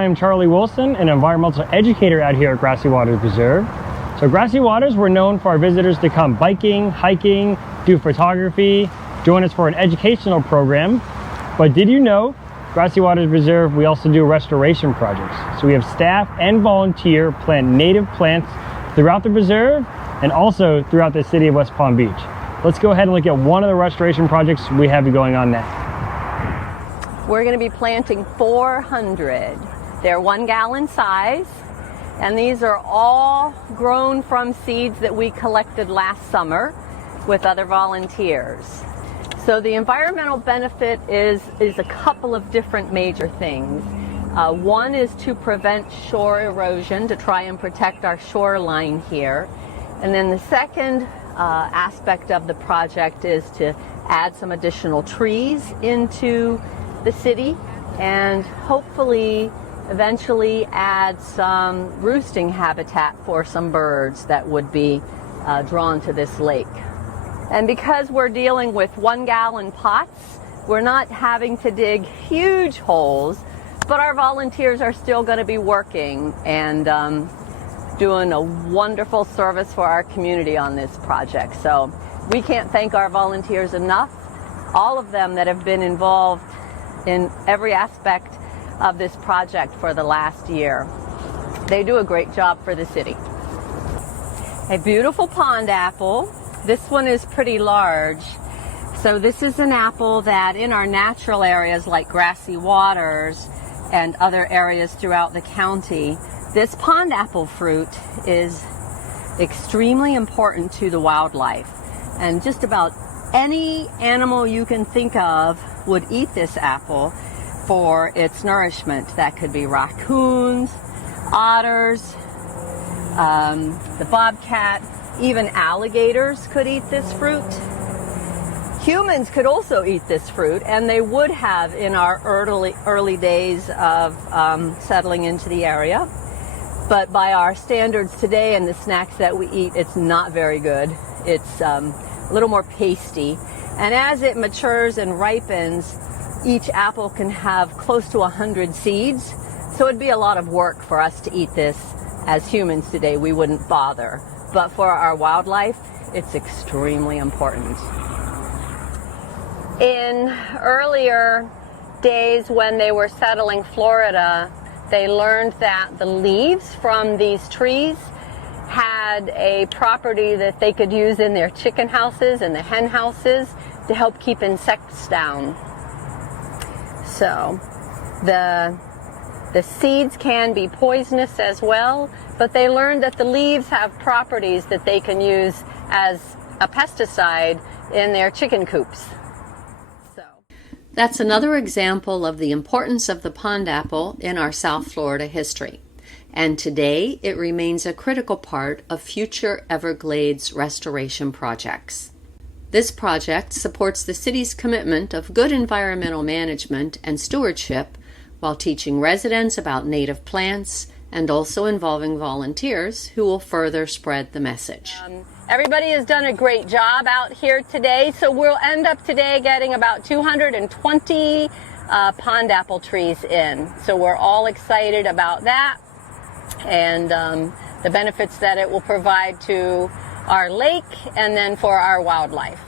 I am Charlie Wilson, an environmental educator out here at Grassy Waters Preserve. So Grassy Waters, we're known for our visitors to come biking, hiking, do photography, join us for an educational program. But did you know, Grassy Waters Preserve, we also do restoration projects. So we have staff and volunteer plant native plants throughout the preserve and also throughout the city of West Palm Beach. Let's go ahead and look at one of the restoration projects we have going on now. We're going to be planting 400. They're 1 gallon size, and these are all grown from seeds that we collected last summer with other volunteers. So the environmental benefit is a couple of different major things. One is to prevent shore erosion, to try and protect our shoreline here. And then the second aspect of the project is to add some additional trees into the city and hopefully eventually add some roosting habitat for some birds that would be drawn to this lake. And because we're dealing with 1 gallon pots, we're not having to dig huge holes, but our volunteers are still going to be working and doing a wonderful service for our community on this project. So we can't thank our volunteers enough, all of them that have been involved in every aspect of this project for the last year. They do a great job for the city. A beautiful pond apple. This one is pretty large. So this is an apple that in our natural areas like Grassy Waters and other areas throughout the county, this pond apple fruit is extremely important to the wildlife. And just about any animal you can think of would eat this apple for its nourishment. That could be raccoons, otters, the bobcat, even alligators could eat this fruit. Humans could also eat this fruit, and they would have in our early days of settling into the area. But by our standards today and the snacks that we eat, it's not very good. It's a little more pasty. And as it matures and ripens, each apple can have close to 100 seeds. So it'd be a lot of work for us to eat this. As humans today, we wouldn't bother. But for our wildlife, it's extremely important. In earlier days when they were settling Florida, they learned that the leaves from these trees had a property that they could use in their chicken houses and the hen houses to help keep insects down. So the seeds can be poisonous as well, but they learned that the leaves have properties that they can use as a pesticide in their chicken coops. That's another example of the importance of the pond apple in our South Florida history. And today it remains a critical part of future Everglades restoration projects. This project supports the city's commitment of good environmental management and stewardship while teaching residents about native plants and also involving volunteers who will further spread the message. Everybody has done a great job out here today, so we'll end up today getting about 220 pond apple trees in. So we're all excited about that and the benefits that it will provide to our lake and then for our wildlife.